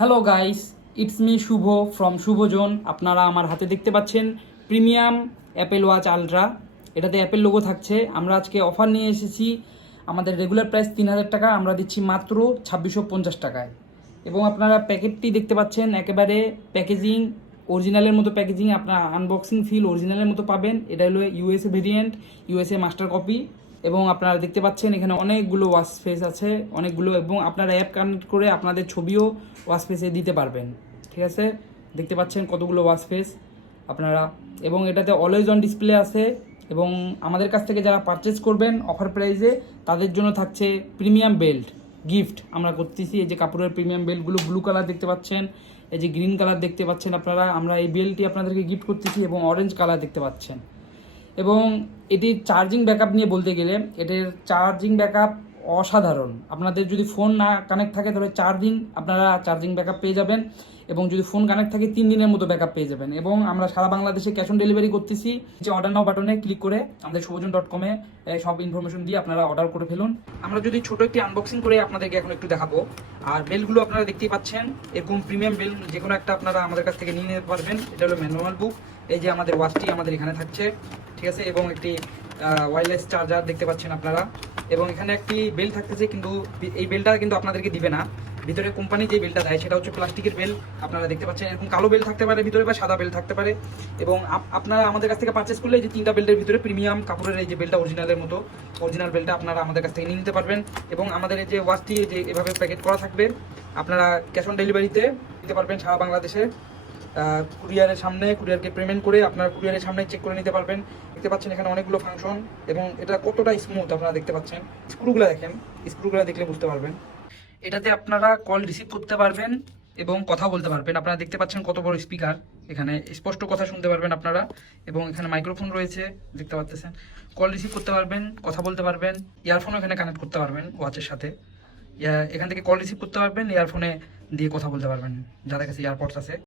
Hello guys, it's me Shubho from Shubho zone. আপনারা আমার হাতে দেখতে পাচ্ছেন প্রিমিয়াম অ্যাপেল ওয়াচ আলট্রা। এটাতে অ্যাপেল লোগো থাকছে। আমরা আজকে অফার নিয়ে এসেছি। আমাদের রেগুলার প্রাইস 3000 টাকা, আমরা দিচ্ছি মাত্র 2650 টাকায়। এবং আপনারা প্যাকেটটি দেখতে পাচ্ছেন, একেবারে প্যাকেজিং অরিজিনালের মতো প্যাকেজিং। আপনারা আনবক্সিং ফিল অরিজিনালের মতো পাবেন। এটা হলো USA variant, USA master copy. এবং আপনারা দেখতে পাচ্ছেন এখানে অনেকগুলো ওয়াচ ফেস আছে, অনেকগুলো। এবং আপনারা অ্যাপ কানেক্ট করে আপনাদের ছবিও ওয়াচ ফেসে দিতে পারবেন। ঠিক আছে, দেখতে পাচ্ছেন কতগুলো ওয়াচ ফেস আপনারা। এবং এটাতে অলওয়েজ অন ডিসপ্লে আছে। এবং আমাদের কাছ থেকে যারা পারচেস করবেন অফার প্রাইসে, তাদের জন্য থাকছে প্রিমিয়াম বেল্ট গিফট আমরা করতেছি। এই যে কাপড়ের প্রিমিয়াম বেল্টগুলো ব্লু কালার দেখতে পাচ্ছেন, এই যে গ্রিন কালার দেখতে পাচ্ছেন আপনারা, আমরা এই বেল্টটি আপনাদেরকে গিফট করতেছি। এবং অরেঞ্জ কালার দেখতে পাচ্ছেন। এবং এটির চার্জিং ব্যাকআপ নিয়ে বলতে গেলে, এটির চার্জিং ব্যাকআপ অসাধারণ। আপনাদের যদি ফোন না কানেক্ট থাকে তাহলে আপনারা চার্জিং ব্যাকআপ পেয়ে যাবেন। এবং যদি ফোন কানেক্ট থাকে 3 দিনের মতো ব্যাকআপ পেয়ে যাবেন। এবং আমরা সারা বাংলাদেশে ক্যাশ অন ডেলিভারি করতেছি। যে অর্ডার নাও বাটনে ক্লিক করে আমাদের শুভজন.com-এ সব ইনফরমেশন দিয়ে আপনারা অর্ডার করে ফেলুন। আমরা যদি ছোট একটি আনবক্সিং করে আপনাদেরকে এখন একটু দেখাবো। আর বেলগুলো আপনারা দেখতেই পাচ্ছেন, এরকম প্রিমিয়াম বেল যে কোনো একটা আপনারা আমাদের কাছ থেকে নিয়ে নিতে পারবেন। এটা হলো ম্যানুয়াল বুক। এই যে আমাদের ওয়াচটি আমাদের এখানে থাকছে, ঠিক আছে। এবং একটি ওয়্যারলেস চার্জার দেখতে পাচ্ছেন আপনারা। এবং এখানে একটি বেল থাকতেছে, কিন্তু এই বেলটা কিন্তু আপনাদেরকে দিবে না। ভিতরে কোম্পানি যে বেলটা দেয় সেটা হচ্ছে প্লাস্টিকের বেল। আপনারা দেখতে পাচ্ছেন এরকম কালো বেল থাকতে পারে ভিতরে, বা সাদা বেল থাকতে পারে। এবং আপনারা আমাদের কাছ থেকে পারচেস করলে এই যে 3টা বেল্টের ভিতরে প্রিমিয়াম কাপড়ের এই যে বেলটা অরিজিনালের মতো, অরিজিনাল বেলটা আপনারা আমাদের কাছ থেকে নিয়ে নিতে পারবেন। এবং আমাদের এই যে ওয়াচটি যে এভাবে প্যাকেট করা থাকবে, আপনারা ক্যাশ অন ডেলিভারিতে দিতে পারবেন সারা বাংলাদেশে। কুরিয়ারের সামনে, কুরিয়ারকে পেমেন্ট করে আপনারা কুরিয়ারের সামনে চেক করে নিতে পারবেন। দেখতে পাচ্ছেন এখানে অনেকগুলো ফাংশন। এবং এটা কতটা স্মুথ আপনারা দেখতে পাচ্ছেন। স্ক্রুগুলো দেখেন, স্ক্রুগুলো দেখলে বুঝতে পারবেন। এটাতে আপনারা কল রিসিভ করতে পারবেন এবং কথা বলতে পারবেন। আপনারা দেখতে পাচ্ছেন কত বড় স্পিকার, এখানে স্পষ্ট কথা শুনতে পারবেন আপনারা। এবং এখানে মাইক্রোফোন রয়েছে, দেখতে পাচ্ছেন। কল রিসিভ করতে পারবেন, কথা বলতে পারবেন। ইয়ারফোনও এখানে কানেক্ট করতে পারবেন ওয়াচের সাথে। এখান থেকে কল রিসিভ করতে পারবেন, ইয়ারফোনে দিয়ে কথা বলতে পারবেন যাদের কাছে ইয়ারপডস আছে।